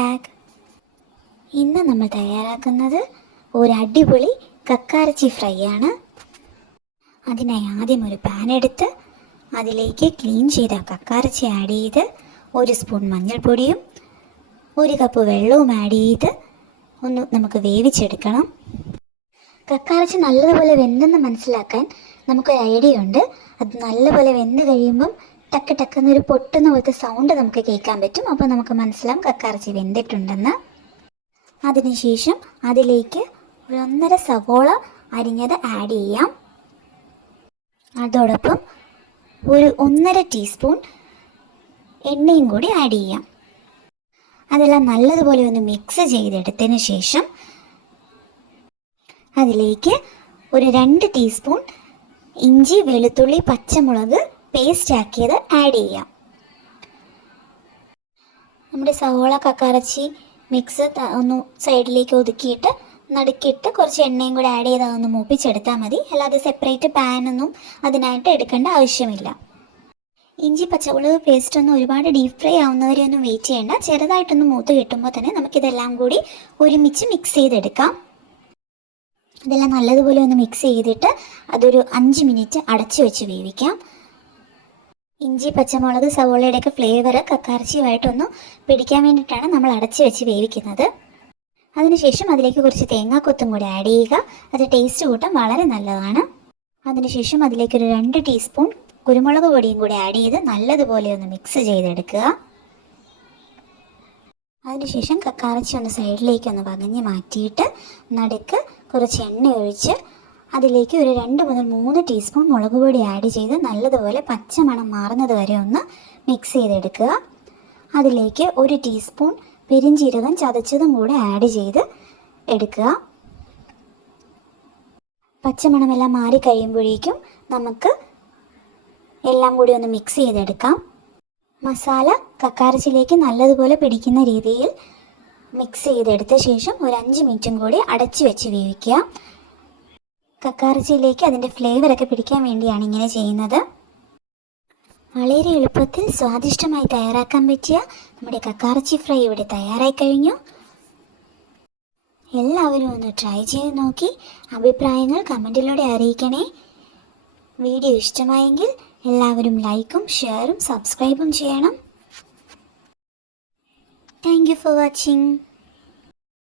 Back. ഇന്ന് നമ്മൾ തയ്യാറാക്കുന്നത് ഒരു അടിപൊളി കക്കാറച്ചി ഫ്രൈ ആണ്. അതിനായി ആദ്യം ഒരു പാൻ എടുത്ത് അതിലേക്ക് ക്ലീൻ ചെയ്ത കക്കാറച്ചി ആഡ് ചെയ്ത് 1 സ്പൂൺ മഞ്ഞൾപ്പൊടിയും 1 കപ്പ് വെള്ളവും ആഡ് ചെയ്ത് ഒന്ന് നമുക്ക് വേവിച്ചെടുക്കണം. കക്കാറച്ചി നല്ലതുപോലെ വെന്തെന്ന് മനസ്സിലാക്കാൻ നമുക്കൊരു ഐഡിയ ഉണ്ട്. അത് നല്ലപോലെ വെന്ത് കഴിയുമ്പം ടക്ക് ടക്കെന്നൊരു പൊട്ടുന്ന പോലത്തെ സൗണ്ട് നമുക്ക് കേൾക്കാൻ പറ്റും. അപ്പോൾ നമുക്ക് മനസ്സിലാവും കക്കാറച്ചി വെന്തിട്ടുണ്ടെന്ന്. അതിനുശേഷം അതിലേക്ക് 1.5 സവോള അരിഞ്ഞത് ആഡ് ചെയ്യാം. അതോടൊപ്പം ഒരു 1.5 ടീസ്പൂൺ എണ്ണയും കൂടി ആഡ് ചെയ്യാം. അതെല്ലാം നല്ലതുപോലെ ഒന്ന് മിക്സ് ചെയ്തെടുത്തതിന് ശേഷം അതിലേക്ക് ഒരു 2 ടീസ്പൂൺ ഇഞ്ചി വെളുത്തുള്ളി പച്ചമുളക് പേസ്റ്റ് ആക്കിയത് ആഡ് ചെയ്യാം. നമ്മുടെ സവോള കക്കാറച്ചി മിക്സ് ഒന്ന് സൈഡിലേക്ക് ഒതുക്കിയിട്ട് നടുക്കിയിട്ട് കുറച്ച് എണ്ണയും കൂടി ആഡ് ചെയ്ത് അതൊന്ന് മൂപ്പിച്ചെടുത്താൽ മതി. അല്ലാതെ സെപ്പറേറ്റ് പാനൊന്നും അതിനായിട്ട് എടുക്കേണ്ട ആവശ്യമില്ല. ഇഞ്ചി പച്ചമുളക് പേസ്റ്റ് ഒന്നും ഒരുപാട് ഡീപ്പ് ഫ്രൈ ആവുന്നവരെ ഒന്നും വെയിറ്റ് ചെയ്യേണ്ട. ചെറുതായിട്ടൊന്ന് മൂത്ത് കിട്ടുമ്പോൾ തന്നെ നമുക്കിതെല്ലാം കൂടി ഒരുമിച്ച് മിക്സ് ചെയ്തെടുക്കാം. ഇതെല്ലാം നല്ലതുപോലെ ഒന്ന് മിക്സ് ചെയ്തിട്ട് അതൊരു 5 മിനിറ്റ് അടച്ചു വെച്ച് വേവിക്കാം. ഇഞ്ചി പച്ചമുളക് സവോളയുടെയൊക്കെ ഫ്ലേവർ കക്കാറച്ചിയുമായിട്ടൊന്ന് പിടിക്കാൻ വേണ്ടിയിട്ടാണ് നമ്മൾ അടച്ചു വെച്ച് വേവിക്കുന്നത്. അതിനുശേഷം അതിലേക്ക് കുറച്ച് തേങ്ങാക്കൊത്തും കൂടി ആഡ് ചെയ്യുക. അത് ടേസ്റ്റ് കൂട്ടാൻ വളരെ നല്ലതാണ്. അതിനുശേഷം അതിലേക്കൊരു 2 ടീസ്പൂൺ കുരുമുളക് പൊടിയും കൂടി ആഡ് ചെയ്ത് നല്ലതുപോലെ ഒന്ന് മിക്സ് ചെയ്തെടുക്കുക. അതിനുശേഷം കക്കാറച്ചി ഒന്ന് സൈഡിലേക്ക് വകഞ്ഞ് മാറ്റിയിട്ട് നടുക്ക് കുറച്ച് എണ്ണ ഒഴിച്ച് അതിലേക്ക് ഒരു 2 മുതൽ 3 ടീസ്പൂൺ മുളക് പൊടി ആഡ് ചെയ്ത് നല്ലതുപോലെ പച്ചമണം മാറുന്നത് വരെ ഒന്ന് മിക്സ് ചെയ്തെടുക്കുക. അതിലേക്ക് 1 ടീസ്പൂൺ പെരിഞ്ജീരകം ചതച്ചതും കൂടെ ആഡ് ചെയ്ത് എടുക്കുക. പച്ചമണമെല്ലാം മാറി കഴിയുമ്പോഴേക്കും നമുക്ക് എല്ലാം കൂടി ഒന്ന് മിക്സ് ചെയ്തെടുക്കാം. മസാല കക്കാറച്ചിലേക്ക് നല്ലതുപോലെ പിടിക്കുന്ന രീതിയിൽ മിക്സ് ചെയ്തെടുത്ത ശേഷം ഒരു 5 മിനിറ്റും കൂടി അടച്ചു വെച്ച് വേവിക്കുക. കക്കാറച്ചിയിലേക്ക് അതിൻ്റെ ഫ്ലേവറൊക്കെ പിടിക്കാൻ വേണ്ടിയാണ് ഇങ്ങനെ ചെയ്യുന്നത്. വളരെ എളുപ്പത്തിൽ സ്വാദിഷ്ടമായി തയ്യാറാക്കാൻ പറ്റിയ നമ്മുടെ കക്കാറച്ചി ഫ്രൈ ഇവിടെ തയ്യാറായി കഴിഞ്ഞു. എല്ലാവരും ഒന്ന് ട്രൈ ചെയ്ത് നോക്കി അഭിപ്രായങ്ങൾ കമൻറ്റിലൂടെ അറിയിക്കണേ. വീഡിയോ ഇഷ്ടമായെങ്കിൽ എല്ലാവരും ലൈക്കും ഷെയറും സബ്സ്ക്രൈബും ചെയ്യണം. Thank you for watching.